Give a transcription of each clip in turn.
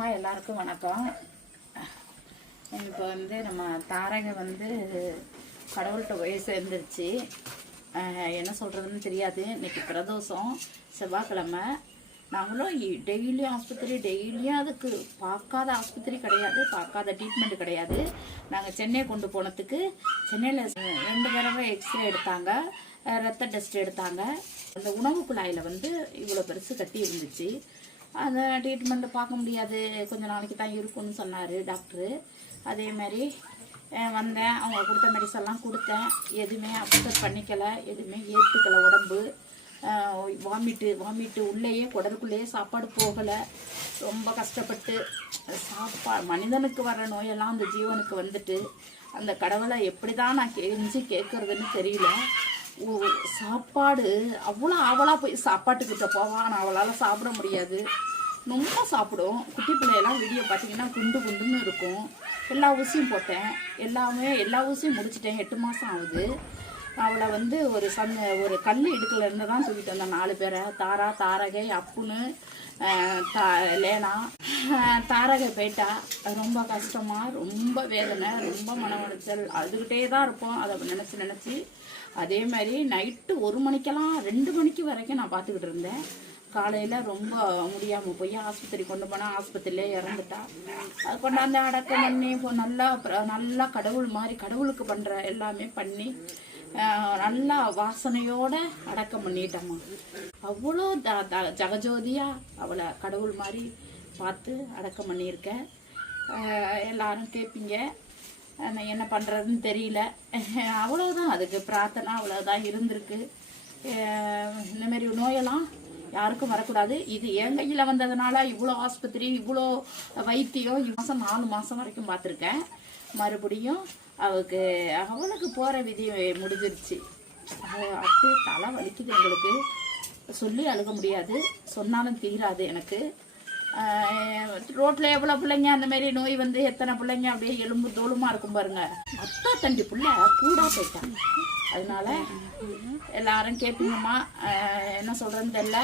அம்மா எல்லாருக்கும் வணக்கம். இப்போ வந்து நம்ம தாரகை வந்து கடவுள்கிட்ட போய் சேர்ந்துருச்சு. என்ன சொல்கிறதுன்னு தெரியாது. இன்றைக்கி பிரதோஷம், செவ்வாய்க்கிழமை. நாங்களும் டெய்லியும் ஆஸ்பத்திரி, டெய்லியும் அதுக்கு பார்க்காத ஆஸ்பத்திரி கிடையாது, பார்க்காத ட்ரீட்மெண்ட் கிடையாது. நாங்கள் சென்னை கொண்டு போனதுக்கு சென்னையில் 2 தடவை எக்ஸ்ரே எடுத்தாங்க, ரத்த டெஸ்ட் எடுத்தாங்க. அந்த உணவு குழாயில் வந்து இவ்வளோ பெருசு கட்டி இருந்துச்சு. அந்த ட்ரீட்மெண்ட்டை பார்க்க முடியாது, கொஞ்சம் நாளைக்கு தான் இருக்குன்னு சொன்னார் டாக்டரு. அதே மாதிரி வந்தேன், அவங்க கொடுத்த மெடிசன்லாம் கொடுத்தேன். எதுவுமே அப்செட் பண்ணிக்கலை, எதுவுமே ஏற்றுக்கலை. உடம்பு வாமிட்டு உள்ளேயே குடலுக்குள்ளேயே சாப்பாடு போகலை. ரொம்ப கஷ்டப்பட்டு மனிதனுக்கு வர்ற நோயெல்லாம் அந்த ஜீவனுக்கு வந்துட்டு அந்த கடவுளை எப்படி தான் நான் கேட்கறதுன்னு தெரியல. சாப்பாடு அவ்வளோ அவளாக போய் சாப்பாட்டுக்கிட்ட போவான், அவளால் சாப்பிட முடியாது. ரொம்ப சாப்பிடும். குட்டி பிள்ளையெல்லாம் வீடியோ பார்த்தீங்கன்னா குண்டுன்னு இருக்கும். எல்லா ஊசியும் போட்டேன், எல்லா ஊசியும் முடிச்சிட்டேன். 8 மாதம் ஆகுது. அவளை வந்து ஒரு கல் இடுக்கலன்னு தான் தூக்கிட்டு வந்தேன் 4 பேரை. தாரகை, அப்புன்னு, லேனா. தாரகை போயிட்டா. ரொம்ப கஷ்டமாக, ரொம்ப வேதனை, ரொம்ப மன உளைச்சல். அழுதுகிட்டே தான் இருப்போம் அதை நினச்சி. அதே மாதிரி நைட்டு 1 மணிக்கெல்லாம் 2 மணிக்கு வரைக்கும் நான் பார்த்துக்கிட்டு இருந்தேன். காலையில் ரொம்ப முடியாமல் போய் ஆஸ்பத்திரி கொண்டு போனால் ஆஸ்பத்திரியிலே இறந்துட்டா. அது கொண்டாந்து அடக்கம் பண்ணி இப்போ நல்லா கடவுள் மாதிரி கடவுளுக்கு பண்ணுற எல்லாமே பண்ணி நல்லா வாசனையோடு அடக்கம் பண்ணிட்டம்மா. அவ்வளோ ஜகஜோதியாக அவளை கடவுள் மாதிரி பார்த்து அடக்கம் பண்ணியிருக்கேன். எல்லாரும் கேட்பீங்க, என்ன பண்ணுறதுன்னு தெரியல. அவ்வளோதான், அதுக்கு பிரார்த்தனை அவ்வளோதான் இருந்திருக்கு. இந்தமாரி நோயெல்லாம் யாருக்கும் வரக்கூடாது. இது என் கையில் வந்ததுனால இவ்வளோ ஆஸ்பத்திரி, இவ்வளோ வைத்தியம் 4 மாதம் வரைக்கும் பார்த்துருக்கேன். மறுபடியும் அவளுக்கு போகிற விதி முடிஞ்சிருச்சு. அப்படியே தலை வலிக்குது எங்களுக்கு. சொல்லி அழுக முடியாது, சொன்னாலும் தீராது எனக்கு. ரோட்டில் எவ்வளோ பிள்ளைங்க அந்தமாரி நோய் வந்து எத்தனை பிள்ளைங்க அப்படியே எலும்பு தோலுமாக இருக்கும் பாருங்க. அத்தா தண்டி பிள்ளை கூட போயிட்டாங்க. அதனால எல்லாரும் கேட்பீங்கம்மா, என்ன சொல்கிறேன்னு தெரியல.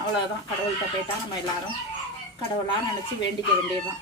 அவ்வளோதான், கடவுள்கிட்ட போயிட்டா நம்ம எல்லாரும் கடவுளாக நினச்சி வேண்டிக்க வேண்டியதுதான்.